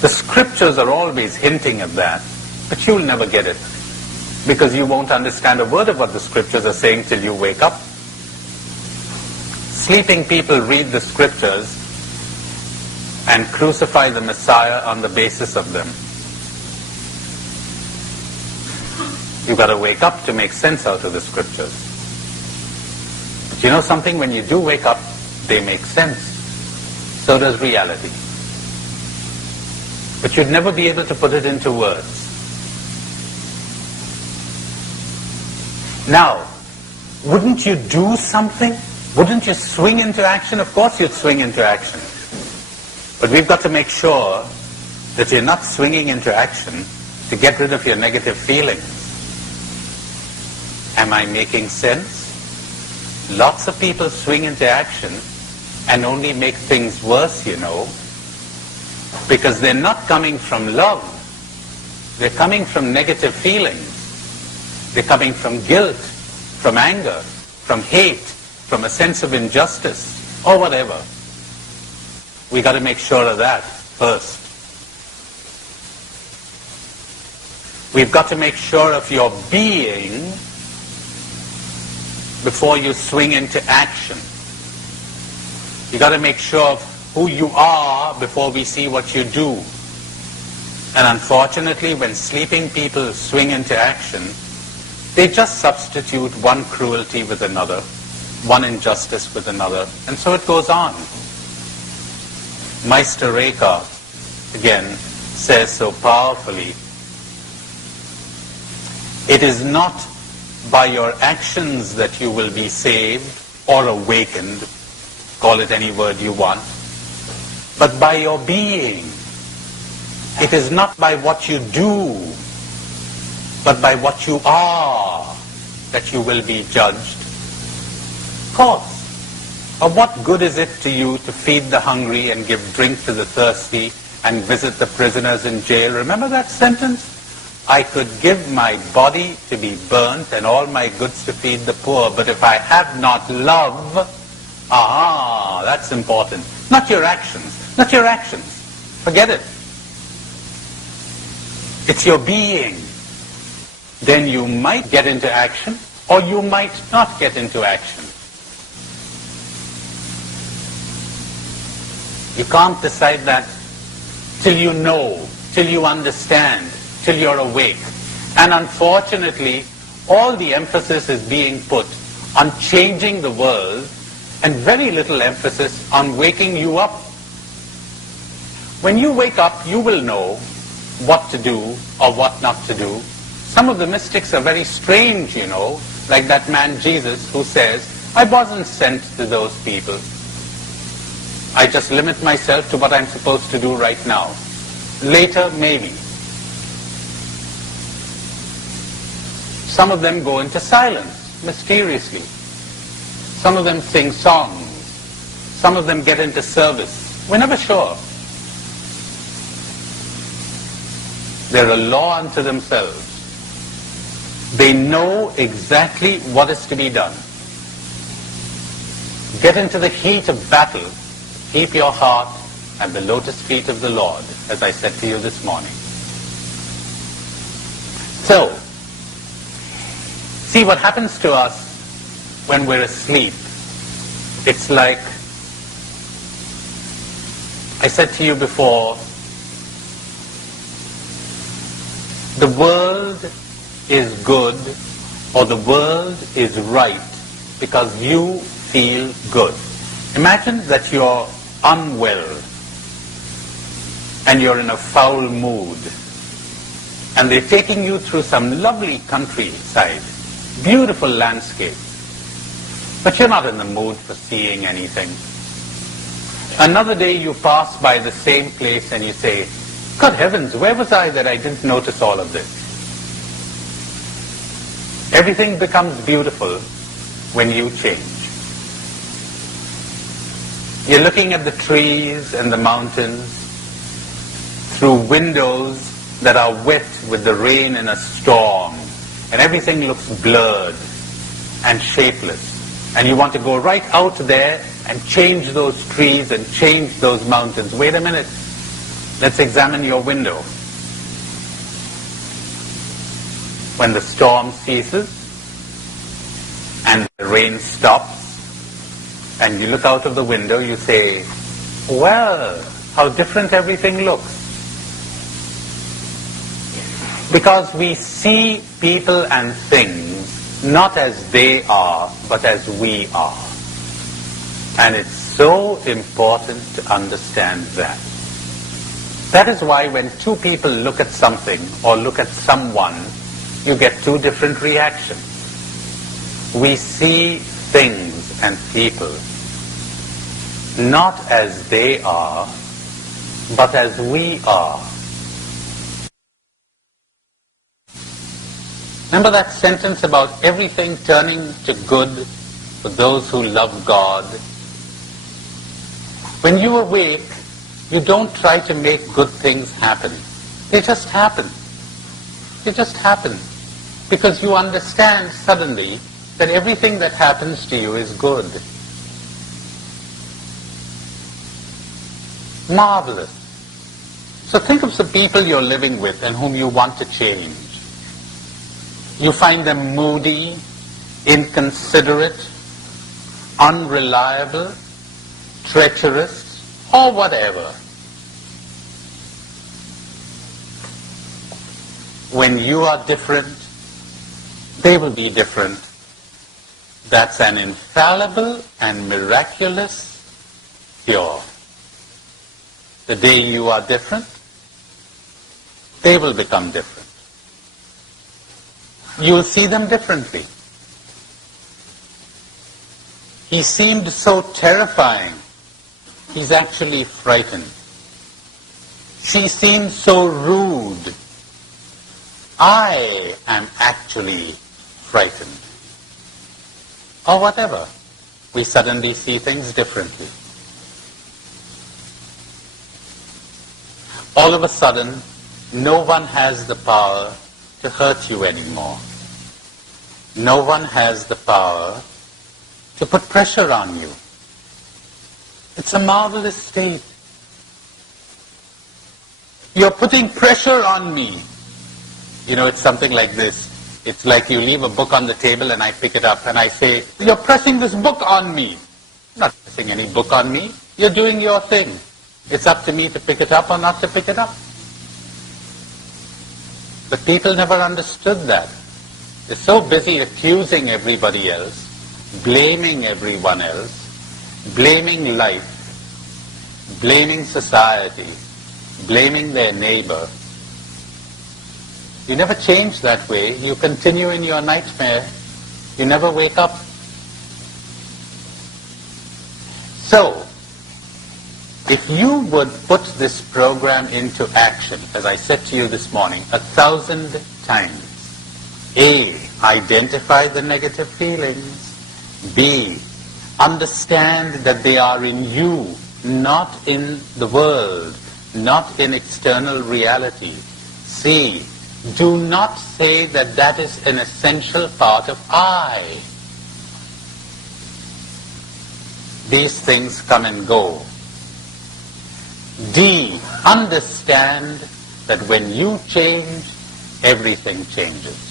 The scriptures are always hinting at that, but you'll never get it, because you won't understand a word of what the scriptures are saying till you wake up. Sleeping people read the scriptures and crucify the Messiah on the basis of them. You've got to wake up to make sense out of the scriptures. But you know something? When you do wake up, they make sense. So does reality. But you'd never be able to put it into words. Now, wouldn't you do something? Wouldn't you swing into action? Of course you'd swing into action. But we've got to make sure that you're not swinging into action to get rid of your negative feelings. Am I making sense? Lots of people swing into action and only make things worse, you know, because they're not coming from love. They're coming from negative feelings. They're coming from guilt, from anger, from hate, from a sense of injustice, or whatever. We got to make sure of that first. We've got to make sure of your being before you swing into action. You got to make sure of who you are before we see what you do. And unfortunately, when sleeping people swing into action, they just substitute one cruelty with another, one injustice with another, and so it goes on. Meister Eckhart, again, says so powerfully, it is not by your actions that you will be saved or awakened, call it any word you want, but by your being. It is not by what you do, but by what you are that you will be judged. Of course. Of what good is it to you to feed the hungry and give drink to the thirsty and visit the prisoners in jail? Remember that sentence? I could give my body to be burnt and all my goods to feed the poor, but if I have not love, that's important. Not your actions. Not your actions. Forget it. It's your being. Then you might get into action, or you might not get into action. You can't decide that till you know, till you understand, till you're awake. And unfortunately, all the emphasis is being put on changing the world and very little emphasis on waking you up. When you wake up, you will know what to do or what not to do. Some of the mystics are very strange, you know, like that man Jesus who says, I wasn't sent to those people. I just limit myself to what I'm supposed to do right now. Later, maybe. Some of them go into silence, mysteriously. Some of them sing songs. Some of them get into service. We're never sure. They're a law unto themselves. They know exactly what is to be done. Get into the heat of battle. Keep your heart at the lotus feet of the Lord, as I said to you this morning. So, see what happens to us when we're asleep. It's like, I said to you before, the world is good or the world is right because you feel good. Imagine that you're unwell and you're in a foul mood and they're taking you through some lovely countryside, beautiful landscape, but you're not in the mood for seeing anything. Another day you pass by the same place and you say, good heavens, where was I that I didn't notice all of this? Everything becomes beautiful when you change. You're looking at the trees and the mountains through windows that are wet with the rain in a storm, and everything looks blurred and shapeless. And you want to go right out there and change those trees and change those mountains. Wait a minute. Let's examine your window. When the storm ceases and the rain stops and you look out of the window, you say, well, how different everything looks. Because we see people and things not as they are, but as we are. And it's so important to understand that. That is why when two people look at something or look at someone, you get two different reactions. We see things and people not as they are, but as we are. Remember that sentence about everything turning to good for those who love God? When you awake, you don't try to make good things happen. They just happen. They just happen. Because you understand suddenly that everything that happens to you is good. Marvelous. So think of the people you're living with and whom you want to change. You find them moody, inconsiderate, unreliable, treacherous, or whatever. When you are different, they will be different. That's an infallible and miraculous cure. The day you are different, they will become different. You will see them differently. He seemed so terrifying. He's actually frightened. She seemed so rude. I am actually frightened. Or whatever. We suddenly see things differently. All of a sudden, no one has the power to hurt you anymore. No one has the power to put pressure on you. It's a marvelous state. You're putting pressure on me. You know, it's something like this. It's like you leave a book on the table and I pick it up and I say, you're pressing this book on me. I'm not pressing any book on me. You're doing your thing. It's up to me to pick it up or not to pick it up. But people never understood that. They're so busy accusing everybody else, blaming everyone else, blaming life, blaming society, blaming their neighbor. You never change that way. You continue in your nightmare. You never wake up. So, if you would put this program into action, as I said to you this morning, 1,000 times, A, identify the negative feelings. B, understand that they are in you, not in the world, not in external reality. C, do not say that that is an essential part of I. These things come and go. D, understand that when you change, everything changes.